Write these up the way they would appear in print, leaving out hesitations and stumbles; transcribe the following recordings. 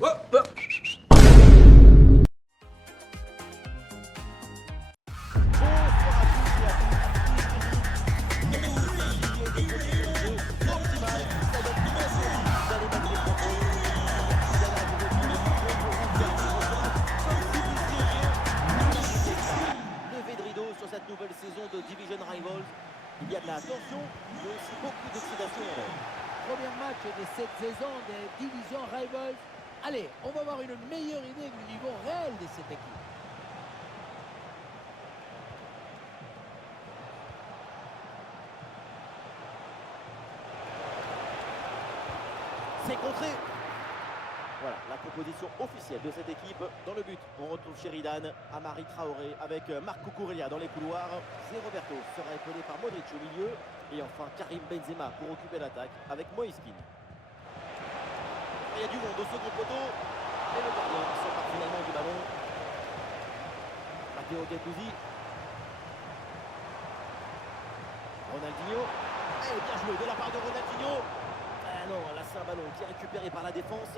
Hop. Levé de rideau sur cette nouvelle saison de Division Rivals. Il y a de la tension, mais aussi beaucoup d'excitation en l'air. Premier match de cette saison des Division Rivals. Allez, on va avoir une meilleure idée du niveau réel de cette équipe. C'est contré. Voilà la composition officielle de cette équipe. Dans le but, on retrouve Sheridan, Amari Traoré avec Marc Cucurella dans les couloirs. Zé Roberto sera épaulé par Modric au milieu. Et enfin Karim Benzema pour occuper l'attaque avec Moïse Kean. Il y a du monde au second poteau. Et le gardien s'empare finalement du ballon. Matteo Gendouzi. Ronaldinho. Et bien joué de la part de Ronaldinho. Ah non, là c'est un ballon qui est récupéré par la défense.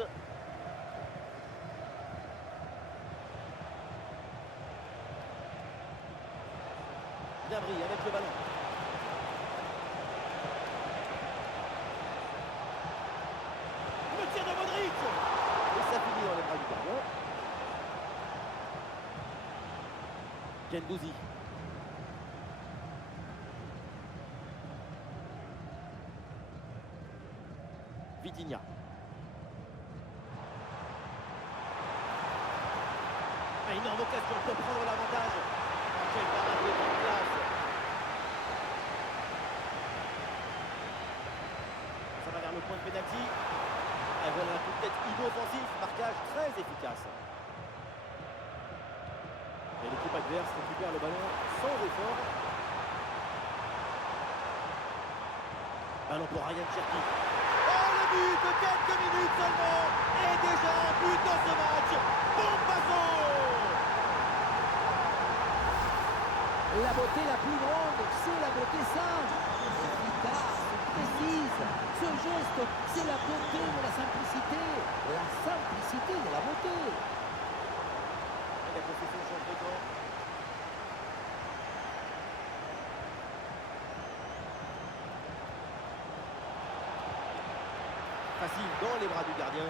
Gnabry avec le ballon. Le tir de Modric. Et ça finit dans les bras du gardien. Gendouzi. Vitinha. Énorme occasion pour prendre l'avantage. Quel parade de grande classe. Ça va vers le point de pénalty. Et voilà un coup de tête inoffensif, marquage très efficace. Et l'équipe adverse récupère le ballon sans effort. Ballon pour Ryan Cherki. Oh, le but de quelques minutes seulement. Et déjà un but dans ce match. Bombazo. La beauté la plus grande, c'est la beauté simple. C'est efficace, c'est précise. Ce geste, c'est la beauté de la simplicité. La simplicité de la beauté. Et la possession change de camp. Facile dans les bras du gardien.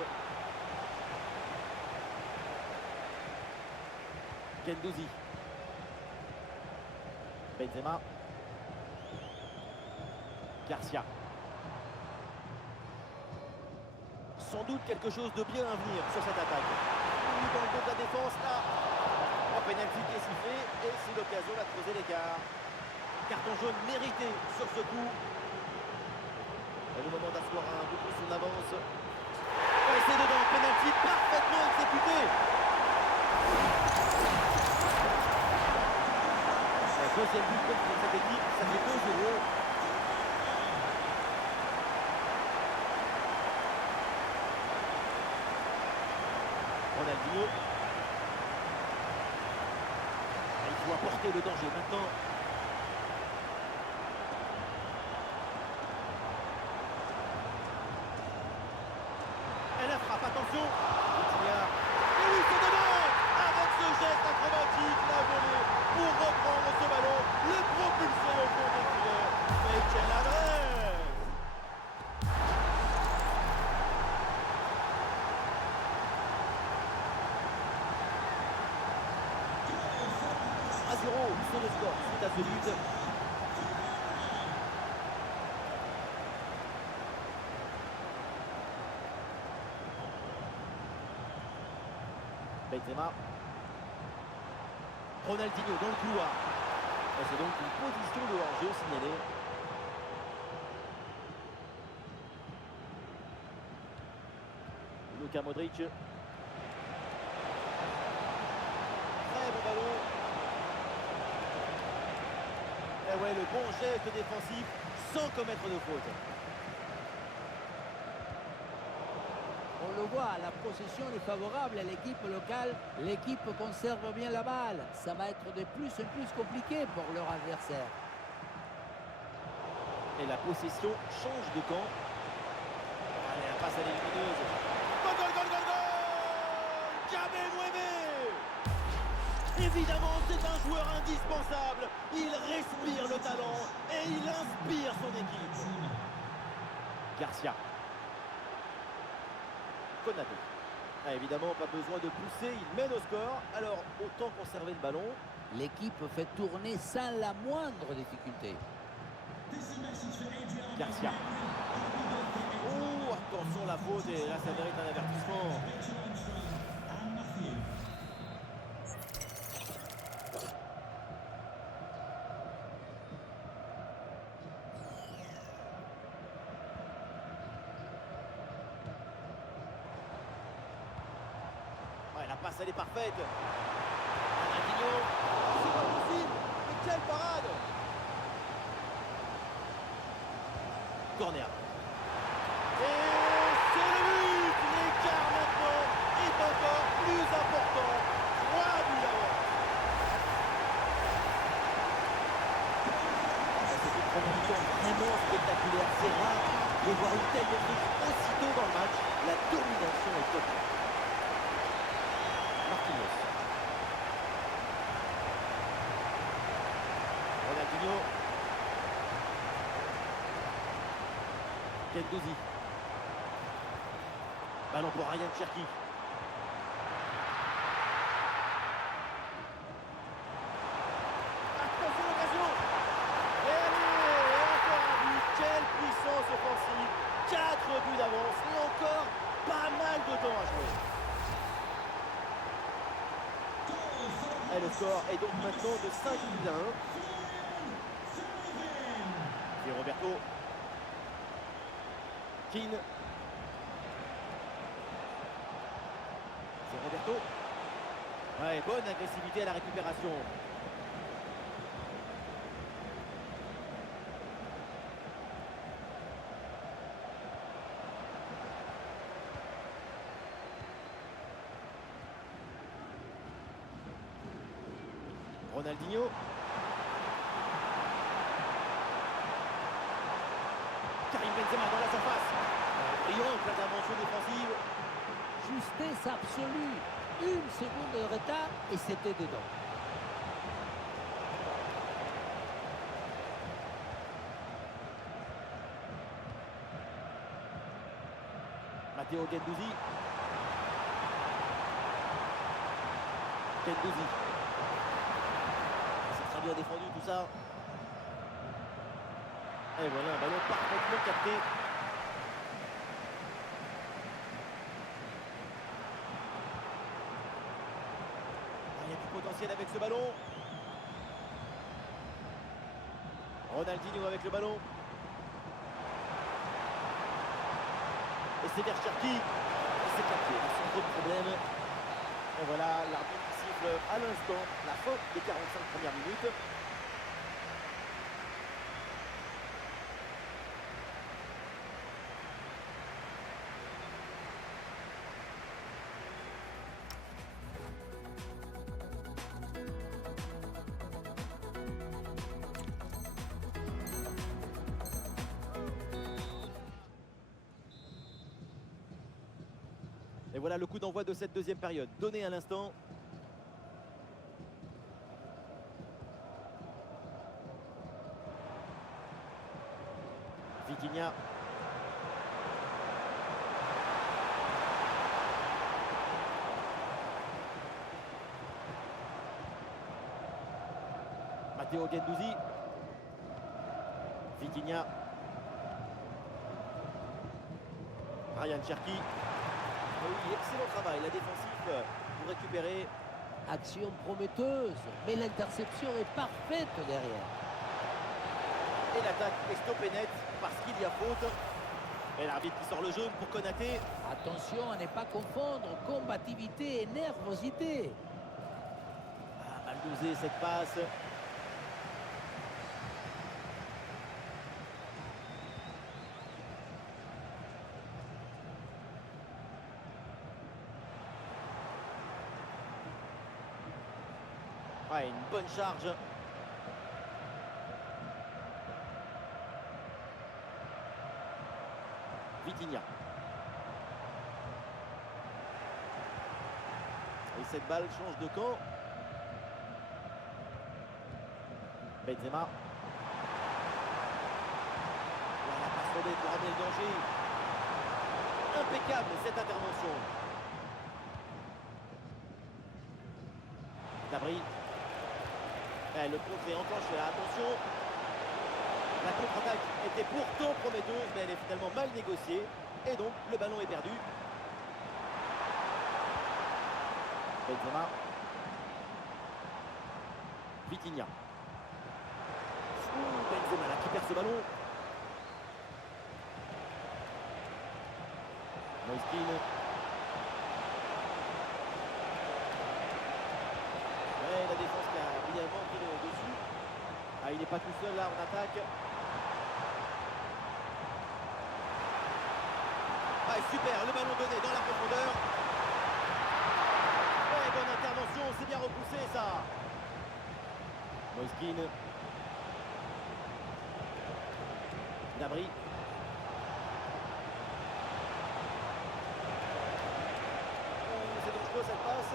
Gendouzi. Benzema. Garcia. Sans doute quelque chose de bien à venir sur cette attaque. Il est dans le dos de la défense là. Un pénalty qui est sifflé et c'est l'occasion de creuser l'écart. Carton jaune mérité sur ce coup. Et le moment d'asseoir un peu plus son avance. Et c'est dedans, pénalty parfaitement exécuté. Deuxième but contre cette équipe, ça fait 2-0. Ronaldinho. Et il faut apporter le danger maintenant. Et la frappe, attention. Et oui, c'est dedans. Avec ce geste acrobatique, la volée pour reprendre ce ballon, le propulser au fond des filets. Mais quelle adresse! 1-0, c'est le score suite à ce but. Benzema. Ronaldinho dans le couloir. Et c'est donc une position de hors-jeu signalée. Luka Modric. Très bon ballon. Et ouais, le bon geste défensif sans commettre de faute. On le voit, la possession est favorable à l'équipe locale. L'équipe conserve bien la balle. Ça va être de plus en plus compliqué pour leur adversaire. Et la possession change de camp. Allez, la passe à l'élumineuse. Goal, goal, goal, goal, goal! Évidemment, c'est un joueur indispensable. Il respire le talent et il inspire son équipe. Garcia. Konaté. Ah, évidemment, pas besoin de pousser, il mène au score. Alors, autant conserver le ballon. L'équipe fait tourner sans la moindre difficulté. Garcia. Oh, attention la faute et là ça mérite un avertissement. Ouais, la passe elle est parfaite. Ronaldinho. C'est pas possible. Mais quelle parade. Corner. Et c'est le but. L'écart maintenant est encore plus important. 3 buts d'avance. C'est une première mi-temps vraiment spectaculaire. C'est rare de voir une telle maîtrise aussitôt dans le match. La domination est totale. Marquinhos. Ronaldinho. Gendouzi. Ballon pour Ryan Cherki. Attention l'occasion. Et allez, et encore un but. Quelle puissance offensive. 4 buts d'avance et encore pas mal de temps à jouer. Et le score est donc maintenant de 5 buts à 1. Et Roberto. Keane. C'est Roberto. Ouais, bonne agressivité à la récupération. Ronaldinho. Karim Benzema dans la surface. Brillante l'intervention défensive. Justesse absolue. Une seconde de retard et c'était dedans. Matteo Gendouzi. Gendouzi. C'est très bien défendu tout ça. Et voilà un ballon parfaitement capté. Il y a du potentiel avec ce ballon. Ronaldinho avec le ballon. Et c'est vers Cherki. Et c'est capté. Sans trop de problème. Et voilà, l'arbitre siffle à l'instant la fin des 45 premières minutes. Et voilà le coup d'envoi de cette deuxième période, donné à l'instant. Vitinha. Matteo Gendouzi. Vitinha. Ryan Cherki. Oui, excellent travail, la défensive pour récupérer. Action prometteuse, mais l'interception est parfaite derrière. Et l'attaque est stoppée net parce qu'il y a faute. Et l'arbitre qui sort le jaune pour Konaté. Attention à ne pas confondre combativité et nervosité. Ah, mal dosé cette passe. Ouais, une bonne charge. Vitinha. Et cette balle change de camp. Benzema. Voilà, passe tombée pour amener le danger. Impeccable cette intervention. Gnabry. Le contre est enclenché. Attention. La contre-attaque était pourtant prometteuse, mais elle est finalement mal négociée. Et donc, le ballon est perdu. Benzema. Vitinha. Benzema là qui perd ce ballon. Moiskin. Ouais, la défense qui a évidemment pris le dessus. Ah, il n'est pas tout seul là en attaque. Ah, super, le ballon donné dans la profondeur. Ouais, bonne intervention, c'est bien repoussé ça. Moiskin. Gnabry. C'est dangereux cette passe.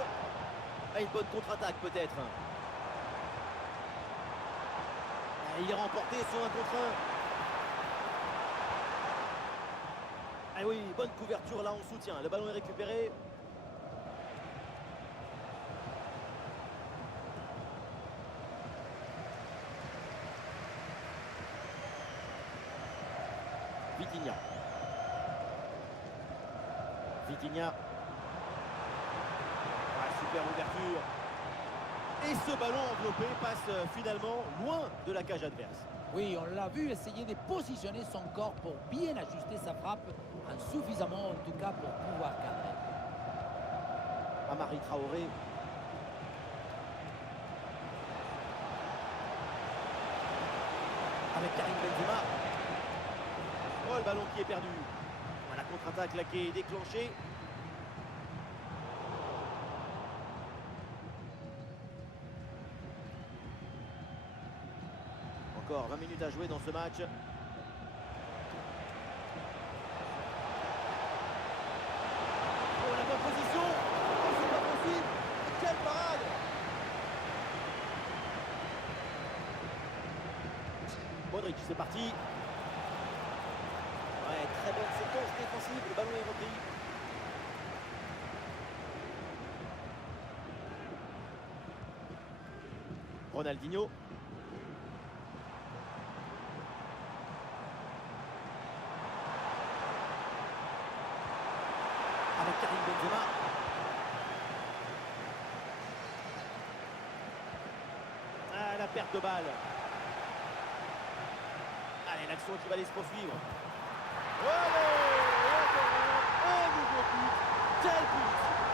Ah, une bonne contre-attaque peut-être. Ah, il est remporté sur un contre un. Ah oui, bonne couverture là en soutien. Le ballon est récupéré. Vitinha. Vitinha. Ah, super ouverture. Et ce ballon enveloppé passe finalement loin de la cage adverse. Oui, on l'a vu essayer de positionner son corps pour bien ajuster sa frappe, insuffisamment en tout cas pour pouvoir cadrer. Amari Traoré. Avec Karim Benzema. Oh, le ballon qui est perdu. La contre-attaque là qui est déclenchée. Encore 20 minutes à jouer dans ce match. Oh, la bonne position. Oh, c'est pas possible. Quelle parade. Modric, c'est parti. Ouais, très bonne séquence défensive. Le ballon est repris. Ronaldinho. Avec Karim Benzema. Ah, la perte de balle. Allez, l'action qui va aller se poursuivre. Allez, un nouveau but. Quel but.